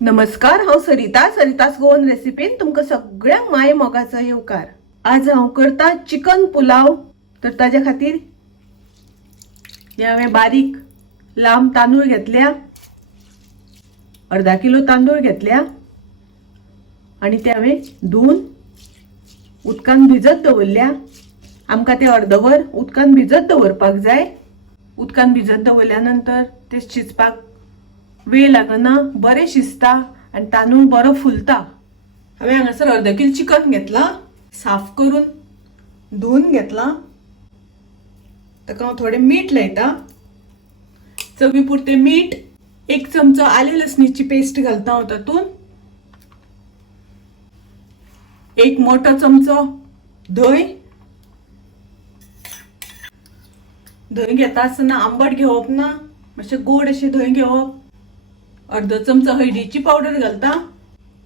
नमस्कार, हांव सरितास गोवन रेसिपीन तुमकां सगळ्यांक माये मोगाचो येवकार। आज हांव करता चिकन पुलाव। तर ताजे खातीर हे हांवें बारीक लांब तांदूळ घेतल्या, अर्धा किलो तांदूळ घेतल्या आणि ते हांवें धुवन उदकान भिजत दवरल्या। आमकां ते अर्दवर उदकान भिजत दवरपाक जाय। उदकान भिजत दवरल्या नंतर ते शिजपाक वेळ लागना, बरें शिजता आणि तांदूळ बरो फुलता। हांवें हांगासर अर्द किलो चिकन घेतला, साफ करून धुवन घेतला। ताका हांव थोडें मीठ लायता, चवी पुरतें मीठ, एक चमचो आले लसणीची पेस्ट घालता हांव तातून, एक मोठो चमचो दही। दही घेता आसतना आंबट घेवप ना, मातशें गोड अशें दही घेवप। अर्ध चमचो हळदीची पावडर घालता,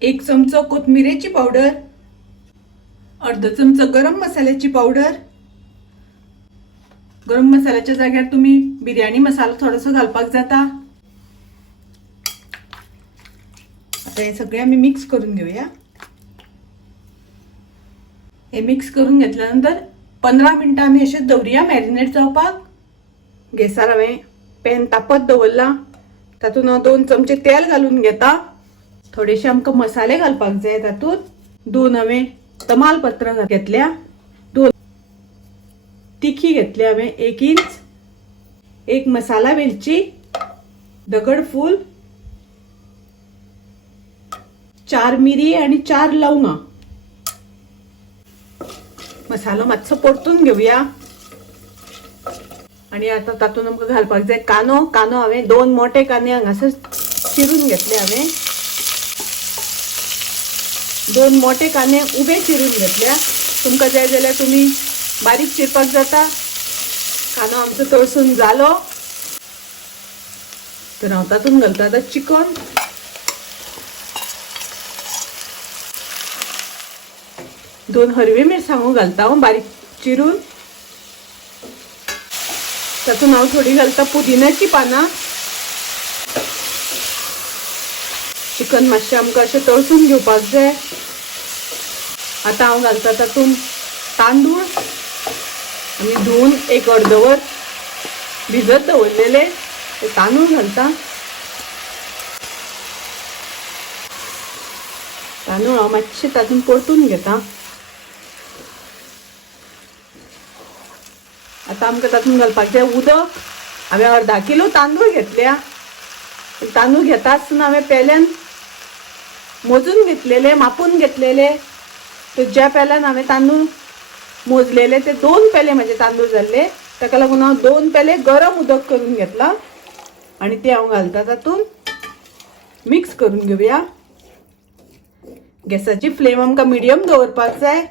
एक चमचो कोथमिरेची पावडर, अर्ध चमचो गरम मसाल्याची पावडर। गरम मसाल्याच्या जाग्यार तुम्ही बिर्याणी मसाला थोडोसो घालपाक जाता। आता हे सगळे आम्ही मिक्स करून घेऊया। हे मिक्स करून घेतल्यानंतर 15 मिनिटां आम्ही अशें दवरुया मॅरिनेट जावपाक। गॅसार हांवें पॅन तापत दवरला, तातूंत हांव 2 चमचे तेल घालून घेता। थोडेशे आमकां मसाले घालपाक जाय तातूंत। 2 हांवें तमालपत्र घेतल्या, 2 तिखी घेतल्या हांवें 1 इंच, 1 मसाला वेलची, दगडफूल, 4 मिरी आणि 4 लवंगा। मसालो मातसो परतून घेऊया आणि आता तातूंत आमकां घालपाक जाय कांदो। कांदो हांवें 2 मोठे कांदे हांगासर चिरून घेतले। हांवें 2 मोठे कांदे उबे चिरून घेतल्या। तुमकां जाय जाल्यार तुम्ही बारीक चिरपाक जाता। कांदो आमचो तळसून जालो तर हांव तातूंत घालता आतां चिकन। दोन हरवे मिरसांगो घालता हांव बारीक चिरून। तातूंत हांव थोडी घालता पुदिन्याची पानां। चिकन मातशें आमकां अशें तळसून घेवपाक जाय। आतां हांव घालता तातूंत तांदूळ आनी धुवन एक अर्दवर भिजत दवरलेले ते तांदूळ घालता। तांदूळ हांव मातशें तातूंत परतून घेता। आता आमकां तातूंत घालपाक जाय उदक। हांवें अर्धा किलो तांदूळ घेतल्या। तांदूळ घेता आसतना हांवें पेल्यान मोजून घेतलेले, मापून घेतलेले। तर ज्या पेल्यान हांवें तांदूळ मोजलेले ते 2 पेले म्हजे तांदूळ जाल्ले। ताका लागून हांव 2 पेले गरम उदक करून घेतला आणि ते हांव घालता तातूंत। मिक्स करून घेवया। गॅसाची फ्लेम आमकां मिडियम दवरपाक जाय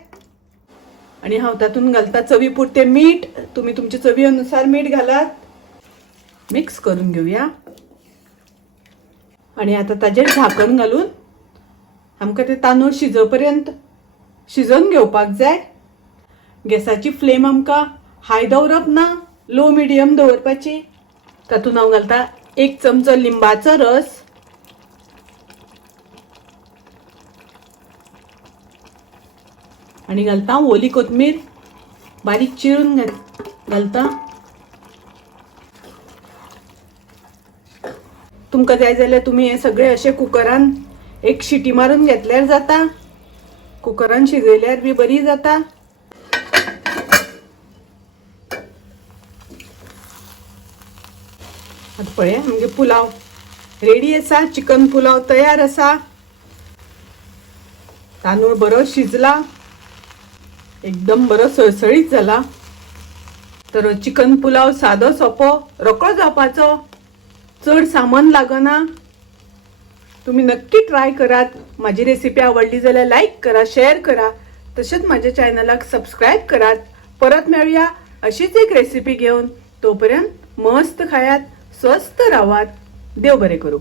आणि हांव तातूंत घालता चवी पुरतें मीठ। तुम्ही तुमच्या चवी अनुसार मीठ घालात। मिक्स करून घेवया आणि आता ताजेर झाकण घालून आमकां ते तांदूळ शिजोपर्यंत शिजोवन घेवपाक जाय। गॅसाची फ्लेम आमकां हाय दवरप ना, लो मिडियम दवरपाची। तातूंत हांव घालता 1 चमचो लिंबाचो रस, आणि घालता ओली कोथमीर बारीक चिरून घालता। तुमकां जाय जाल्यार तुम्ही हे सगळे अशें कुकरान 1 शिटी मारून घेतल्यार जाता। कुकरान शिजयल्यार बी बरी जाता। आतां पळया आमगे पुलाव रेडी आसा। चिकन पुलाव तयार आसा। तांदूळ बरो शिजला, एकदम बरो सळसळीत जाला। तर चिकन पुलाव सादो सोपो रोखडो जावपाचो, चड सामान लागना। तुम्ही नक्की ट्राय करात। माझी रेसिपी आवडली जाल्यार लाईक करा, शेअर करा, तसेच माझ्या चॅनलाक सबस्क्राईब करात। परत मेळूया अशीच एक रेसिपी घेऊन। तोपर्यंत मस्त खायात, स्वस्त राहात। देव बरे करू।